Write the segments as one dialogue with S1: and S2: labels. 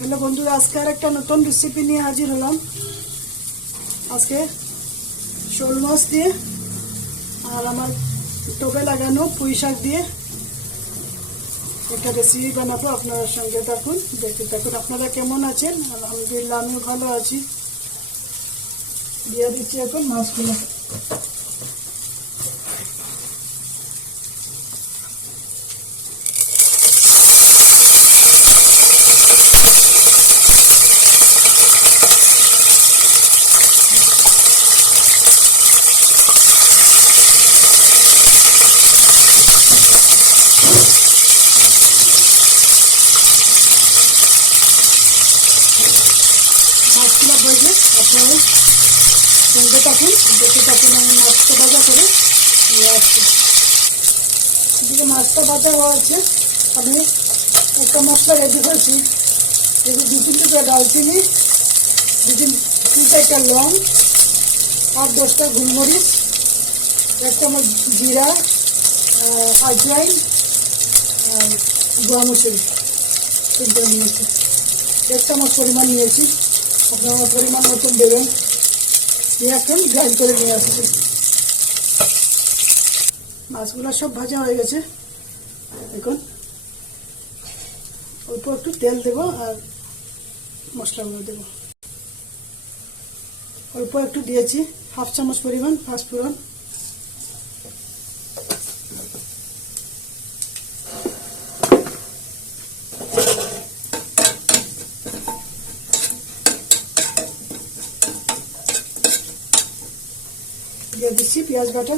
S1: Hello বন্ধুরা, আজকে আর একটা নতুন রেসিপি নিয়ে হাজির হলাম। আজকে শোল মাছ দিয়ে আর আমার টোপে লাগানো পুঁই শাক দিয়ে একটা রেসিপি বানাবো, আপনারা সঙ্গে থাকুন, দেখতে থাকুন। আপনারা কেমন আছেন? আলহামদুলিল্লাহ, আমিও ভালো আছি। দিয়ে দিচ্ছি এখন মাছগুলো মাছগুলো ভেজে আপনারা সঙ্গে থাকুন দেখতে থাকুন আমি মাছটা ভাজা করে নিয়ে আসছি ভাজা হওয়া আছে, আমি একটা মশলা রেডি করেছি। এগুলো দু তিন টুকরা ডালচিনি দু তিন তিন চারটা লং আট দশটা গোলমরিচ, এক চামচ জিরা আজওয়াইন আর গোয়া মুসুরি তিনটে নিয়েছি। এক চামচ পরিমাণ নিয়েছি। আপনারা পরিমাণ মতন দেবেন। এখন গ্রাইন্ড করে নিয়ে আসছি। মাছগুলো সব ভাজা হয়ে গেছে। এখন অল্প একটু তেল দেবো আর মশলাগুলো দেবো। অল্প একটু দিয়েছি, হাফ চামচ পরিমাণ পাঁচফোড়ন দিয়ে দিচ্ছি পেঁয়াজ বাটা।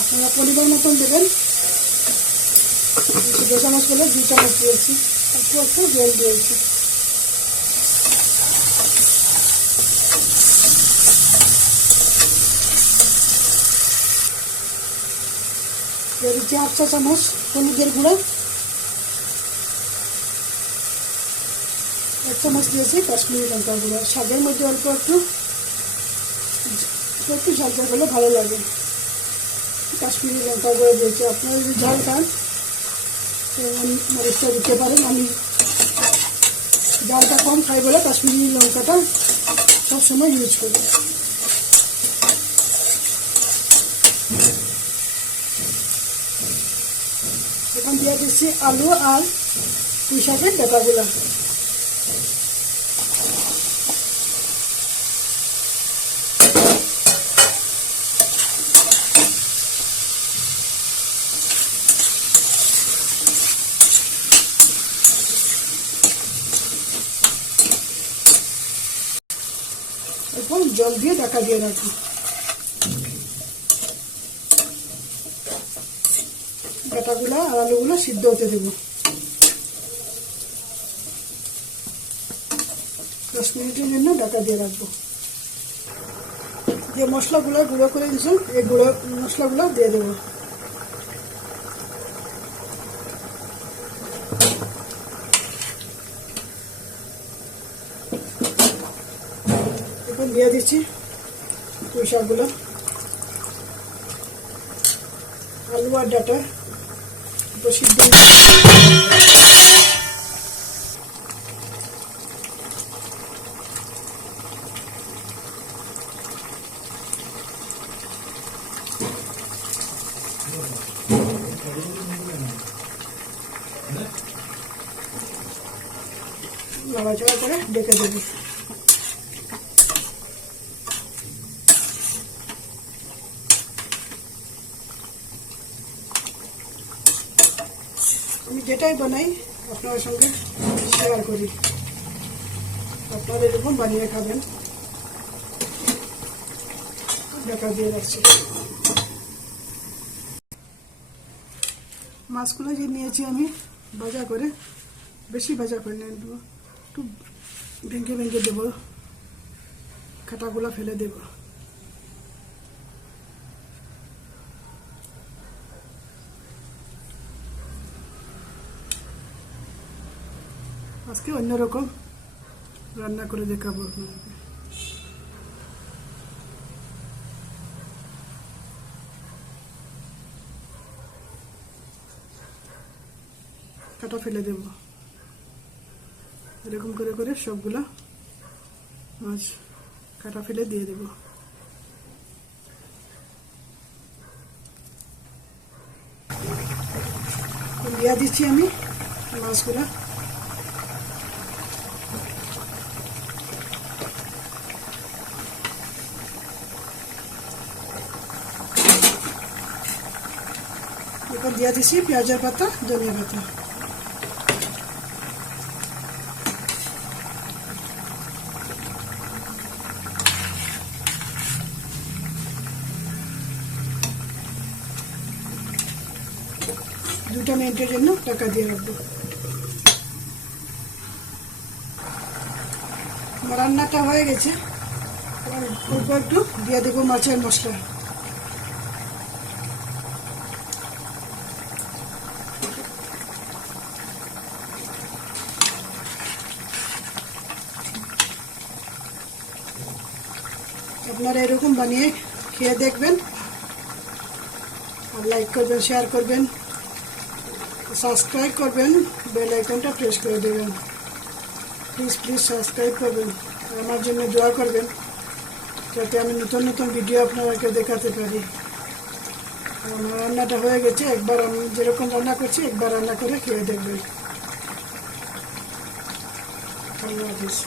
S1: আপনারা পরিমাণ মতন দেবেন। দু চামচ বলে দু চামচ দিয়েছি। একটু একটু জল দিয়েছি। দিয়ে হাফ চা চামচ হলুদের গুঁড়ো। এক চামচ দিয়েছি কাশ্মীরি লঙ্কার গুঁড়ো। শাকের মধ্যে অল্প একটু একটু ঝাল হলে ভালো লাগে। কাশ্মীরি লঙ্কা গুঁড়ো দিয়েছি। আপনারা যদি ঝাল খান, তো মরিচটা দিতে পারেন। আমি ঝালটা কম খাই বলে কাশ্মীরি লঙ্কাটা সবসময় ইউজ করি। এখন দিয়ে দিচ্ছি আলু আর পুঁই শাকের ডাটাগুলো। এখন জল দিয়ে ঢাকা দিয়ে রাখি। ডাটাগুলো আর আলুগুলো সিদ্ধ হতে দেব। দশ মিনিটের জন্য ঢাকা দিয়ে রাখব। যে মশলাগুলো গুঁড়ো করে দিয়েছি, এই গুঁড়ো মশলাগুলো দিয়ে দেবো এখন দিয়ে দিচ্ছি পুঁই শাকগুলো আলু আর ডাটা সিদ্ধ নাড়াচাড়া করে ডেকে দেবো। যেটাই বানাই, আপনার সঙ্গে শেয়ার করি। আপনারা এরকম বানিয়ে খাবেন। দেখা দিয়ে রাখছি মাছগুলো যে নিয়েছি আমি, ভাজা করে, বেশি ভাজা করে নিয়ে একটু ভেঙে ভেঙে দেবো। কাঁটাগুলো ফেলে দেব। আজকে অন্যরকম রান্না করে দেখাবো আপনাদেরকে কাটা ফেলে দেব। এরকম করে করে সবগুলা মাছ কাটা ফেলে দিয়ে দেব। দিয়ে দিচ্ছি আমি মাছগুলা। দিয়ে দিচ্ছি পেঁয়াজের পাতা, ধনিয়া পাতা। দুটো মিনিটের জন্য টাকা দিয়ে রাখব। রান্নাটা হয়ে গেছে। অল্প একটু দিয়ে দেবো মাছের মশলা। আপনারা এরকম বানিয়ে খেয়ে দেখবেন আর লাইক করবেন শেয়ার করবেন সাবস্ক্রাইব করবেন বেল আইকনটা প্রেস করে দেবেন। প্লিজ প্লিজ সাবস্ক্রাইব করবেন আমার জন্য দোয়া করবেন যাতে আমি নতুন নতুন ভিডিও আপনাদেরকে দেখাতে পারি। আমার রান্নাটা হয়ে গেছে, একবার আমি যেরকম রান্না করছি, একবার রান্না করে খেয়ে দেখবেন। আল্লাহ হাফিজ।